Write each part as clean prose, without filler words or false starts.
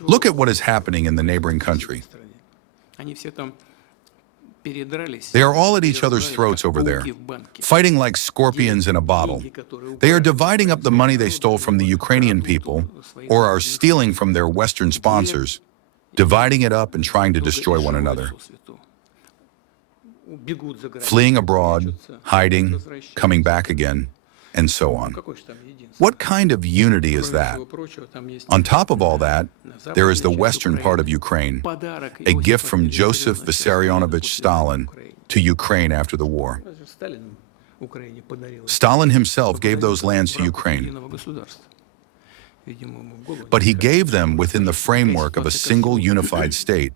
Look at what is happening in the neighboring country. They are all at each other's throats over there, fighting like scorpions in a bottle. They are dividing up the money they stole from the Ukrainian people, or are stealing from their Western sponsors, dividing it up and trying to destroy one another. Fleeing abroad, hiding, coming back again, and so on. What kind of unity is that? On top of all that, there is the western part of Ukraine, a gift from Joseph Vissarionovich Stalin to Ukraine after the war. Stalin himself gave those lands to Ukraine, but he gave them within the framework of a single unified state.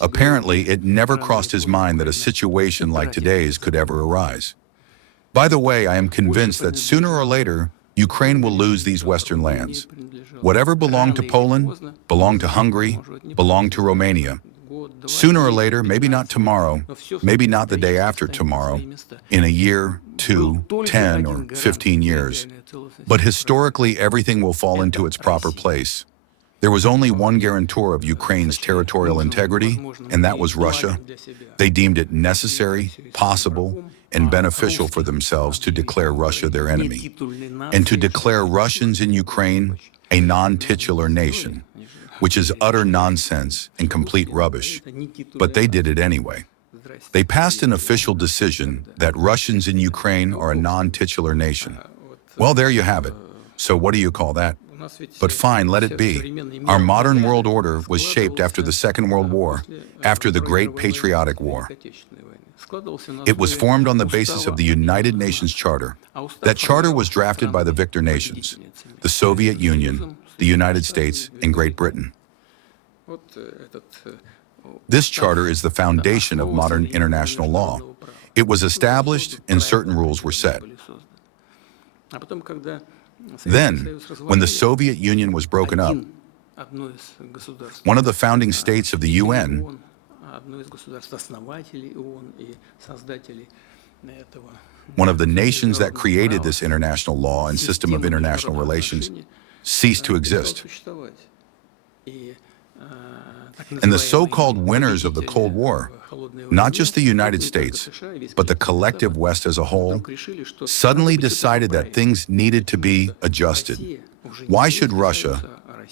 Apparently, it never crossed his mind that a situation like today's could ever arise. By the way, I am convinced that sooner or later, Ukraine will lose these Western lands. Whatever belonged to Poland, belonged to Hungary, belonged to Romania. Sooner or later, maybe not tomorrow, maybe not the day after tomorrow, in a year, 2, 10, or 15 years. But historically, everything will fall into its proper place. There was only one guarantor of Ukraine's territorial integrity, and that was Russia. They deemed it necessary, possible, and beneficial for themselves to declare Russia their enemy, and to declare Russians in Ukraine a non-titular nation, which is utter nonsense and complete rubbish. But they did it anyway. They passed an official decision that Russians in Ukraine are a non-titular nation. Well, there you have it. So what do you call that? But fine, let it be. Our modern world order was shaped after the Second World War, after the Great Patriotic War. It was formed on the basis of the United Nations Charter. That charter was drafted by the victor nations, the Soviet Union, the United States, and Great Britain. This charter is the foundation of modern international law. It was established and certain rules were set. Then, when the Soviet Union was broken up, one of the founding states of the UN, one of the nations that created this international law and system of international relations, ceased to exist. And the so-called winners of the Cold War, not just the United States, but the collective West as a whole, suddenly decided that things needed to be adjusted. Why should Russia,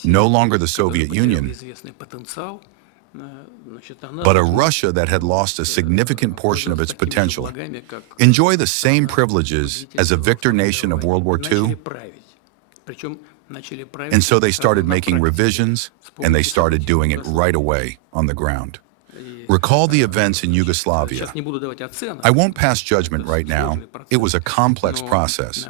no longer the Soviet Union, but a Russia that had lost a significant portion of its potential, enjoy the same privileges as a victor nation of World War II? And so they started making revisions, and they started doing it right away on the ground. Recall the events in Yugoslavia. I won't pass judgment right now. It was a complex process.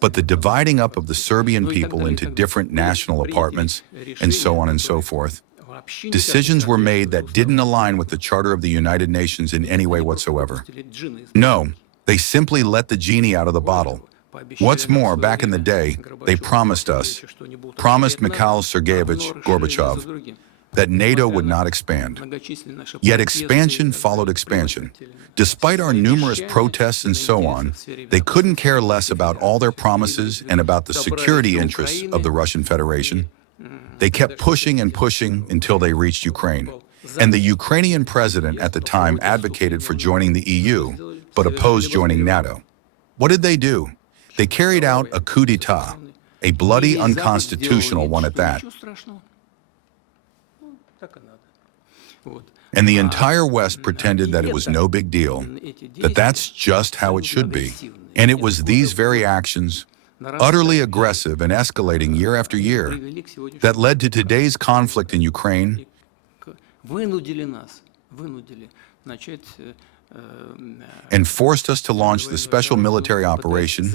But the dividing up of the Serbian people into different national apartments, and so on and so forth, decisions were made that didn't align with the Charter of the United Nations in any way whatsoever. No, they simply let the genie out of the bottle. What's more, back in the day, they promised Mikhail Sergeyevich Gorbachev, that NATO would not expand. Yet expansion followed expansion. Despite our numerous protests and so on, they couldn't care less about all their promises and about the security interests of the Russian Federation. They kept pushing and pushing until they reached Ukraine. And the Ukrainian president at the time advocated for joining the EU, but opposed joining NATO. What did they do? They carried out a coup d'etat, a bloody, unconstitutional one at that. And the entire West pretended that it was no big deal, that that's just how it should be. And it was these very actions, utterly aggressive and escalating year after year, that led to today's conflict in Ukraine, and forced us to launch the special military operation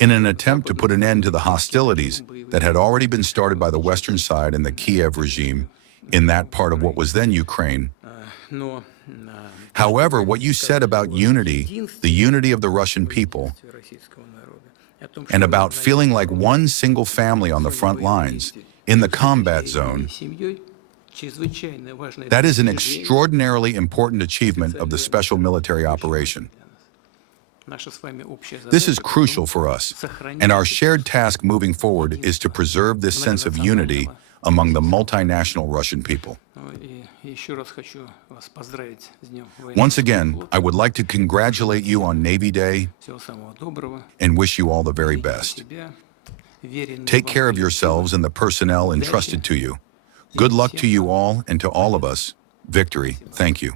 in an attempt to put an end to the hostilities that had already been started by the Western side and the Kyiv regime in that part of what was then Ukraine. However, what you said about unity, the unity of the Russian people, and about feeling like one single family on the front lines, in the combat zone, that is an extraordinarily important achievement of the special military operation. This is crucial for us, and our shared task moving forward is to preserve this sense of unity among the multinational Russian people. Once again, I would like to congratulate you on Navy Day and wish you all the very best. Take care of yourselves and the personnel entrusted to you. Good luck to you all and to all of us. Victory. Thank you.